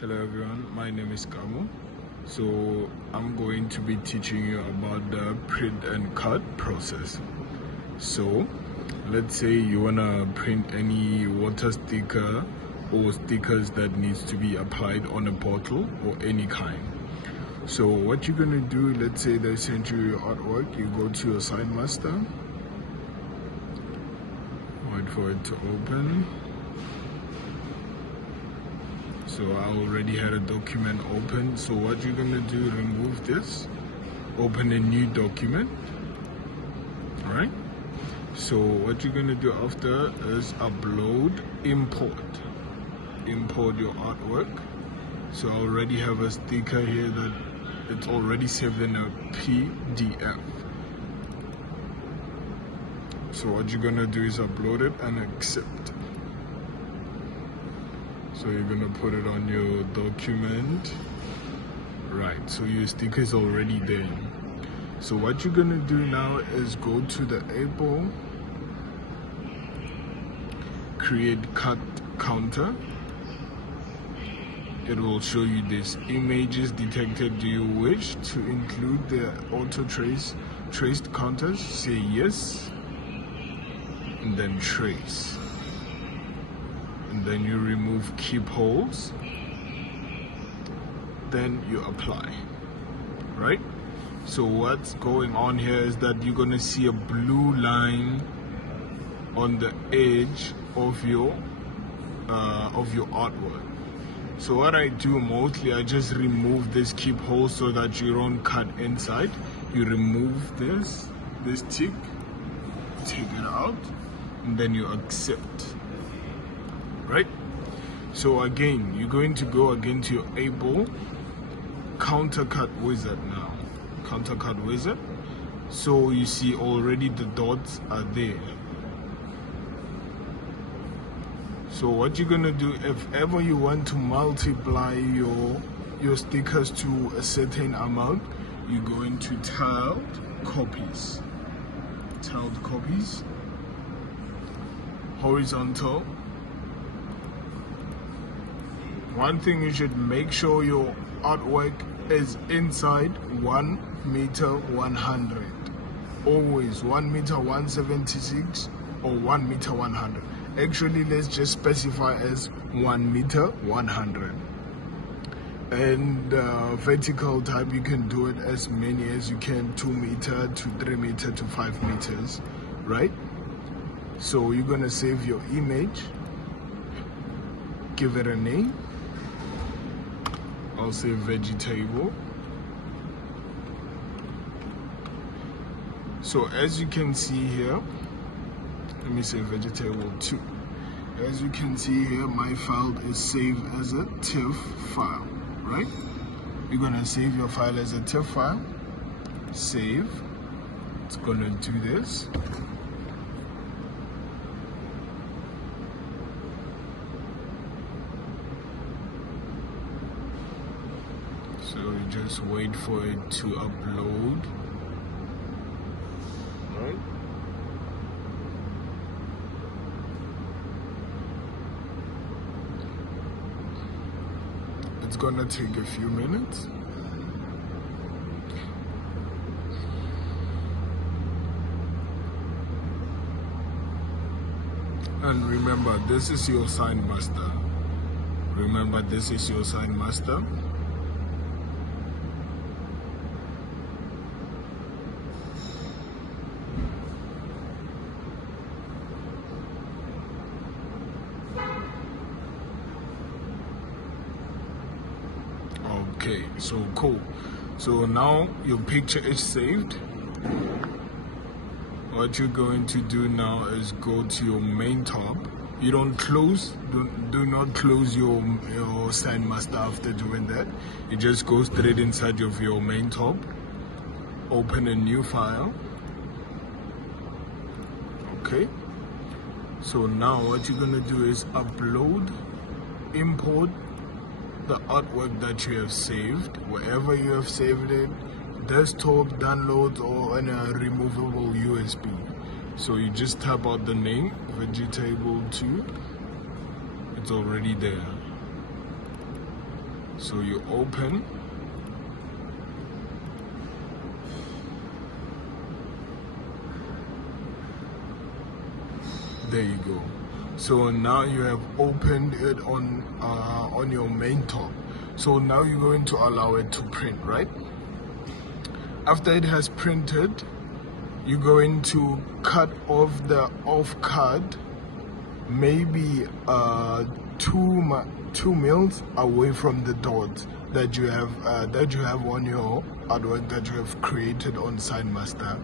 Hello everyone, my name is Kamu. So I'm going to be teaching you about the print and cut process. So let's say you wanna print any water sticker or stickers that needs to be applied on a bottle or any kind. So what you're gonna do, let's say they send you your artwork, you go to your Singmaster, wait for it to open. So I already had a document open. So what you're gonna do, remove this, open a new document. All right. So what you're gonna do after is upload, import your artwork. So I already have a sticker here that it's already saved in a PDF. So what you're gonna do is upload it and accept. So you're gonna put it on your document. Right, so your sticker is already there. So what you're gonna do now is go to the able, create cut counter. It will show you this images detected. Do you wish to include the auto traced counters? Say yes, and then trace. And then you remove keep holes, then you apply, right? So what's going on here is that you're gonna see a blue line on the edge of your artwork. So what I do mostly, I just remove this keep hole so that you don't cut inside. You remove this tick, take it out, and then you accept. Right? So again, you're going to go again to your able counter cut wizard now. Counter cut wizard. So you see already the dots are there. So what you're gonna do, if ever you want to multiply your stickers to a certain amount, you're going to tiled copies. Tiled copies. Horizontal. One thing, you should make sure your artwork is inside 1 meter 100. Always 1 meter 176 or 1 meter 100. Actually, let's just specify as 1 meter 100. And vertical type, you can do it as many as you can, 2 meter to 3 meter to 5 meters, right? So you're gonna save your image, give it a name. I'll say vegetable. So as you can see here, let me say vegetable 2. As you can see here, my file is saved as a TIFF file, right? You're gonna save your file as a TIFF file. Save. It's gonna do this. So you just wait for it to upload, right? It's gonna take a few minutes. And remember, this is your Singmaster. Remember, this is your Singmaster. Okay, so cool. So now your picture is saved. What you're going to do now is go to your main tab. You don't close, do not close your Singmaster after doing that. You just go straight inside of your main tab. Open a new file. Okay. So now what you're gonna do is upload, import the artwork that you have saved, wherever you have saved it, desktop, downloads, or in a removable USB. So you just type out the name, vegetable 2. It's already there. So you open. There you go. So now you have opened it on your main top. So now you're going to allow it to print, right? After it has printed, you're going to cut off the off card, maybe 2 mils away from the dots that you have on your artwork that you have created on Singmaster.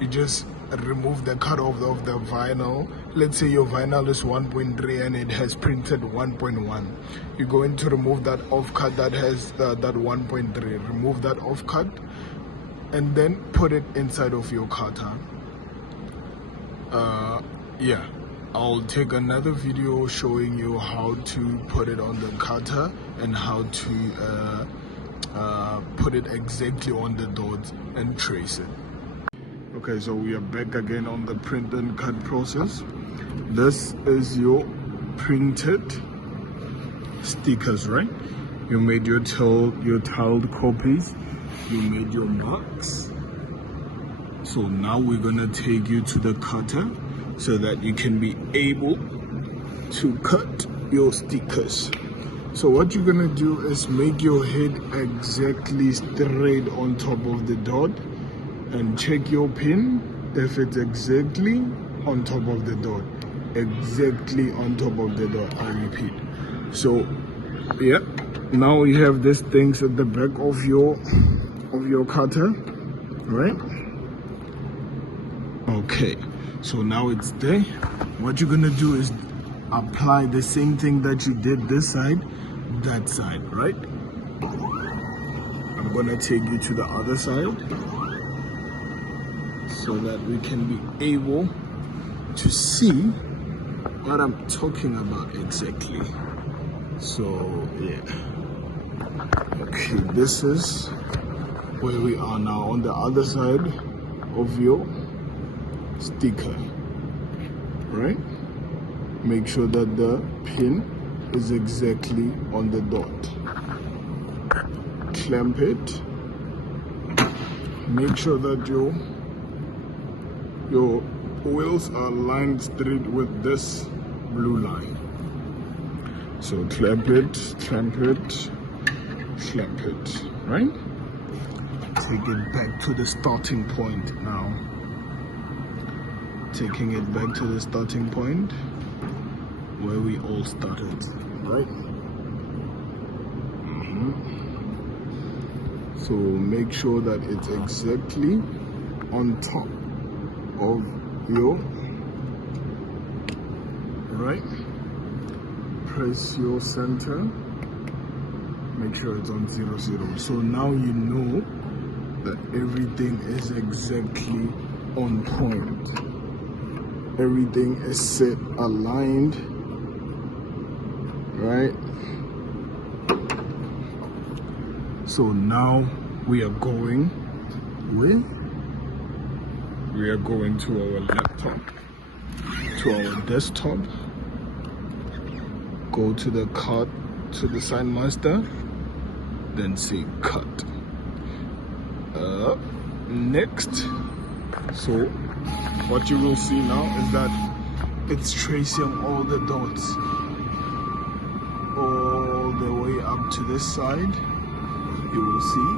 You just remove the cut off of the vinyl. Let's say your vinyl is 1.3 and it has printed 1.1. You're going to remove that off cut that has that 1.3. Remove that off cut and then put it inside of your cutter. Yeah, I'll take another video showing you how to put it on the cutter and how to put it exactly on the dots and trace it. Okay, so we are back again on the print and cut process. This is your printed stickers, right? You made your tiled copies, you made your marks. So now we're gonna take you to the cutter so that you can be able to cut your stickers. So what you're gonna do is make your head exactly straight on top of the dot and check your pin if it's exactly on top of the dot. Exactly on top of the dot, I repeat. So yeah, now you have these things at the back of your cutter, right? Okay, so now it's there. What you're gonna do is apply the same thing that you did this side, that side, right? I'm gonna take you to the other side so that we can be able to see what I'm talking about exactly. So yeah, okay, this is where we are now, on the other side of your sticker, right? Make sure that the pin is exactly on the dot. Clamp it. Make sure that your wheels are lined straight with this blue line. So clamp it, clamp it, clamp it, right? Take it back to the starting point now. Taking it back to the starting point where we all started, right? So make sure that it's exactly on top of your, right? Press your center, make sure it's on 0, 0. So now you know that everything is exactly on point. Everything is set, aligned, right? So now we are going to our laptop, to our desktop, go to the cut, to the Singmaster, then say cut. Next, so what you will see now is that it's tracing all the dots all the way up to this side. You will see.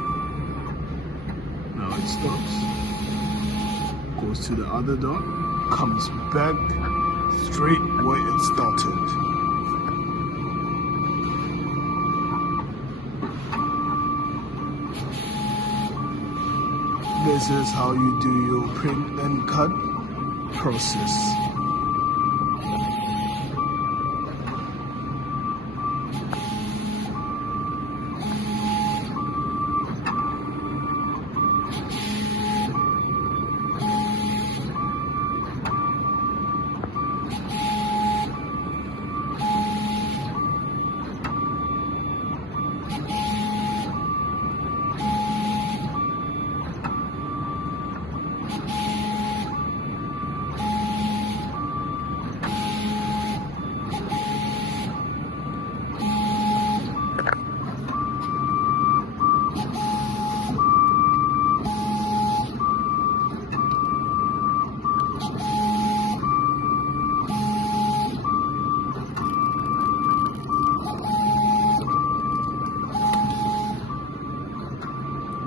Now it stops, goes to the other dot, comes back straight where it started. This is how you do your print and cut process.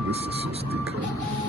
this is your sticker.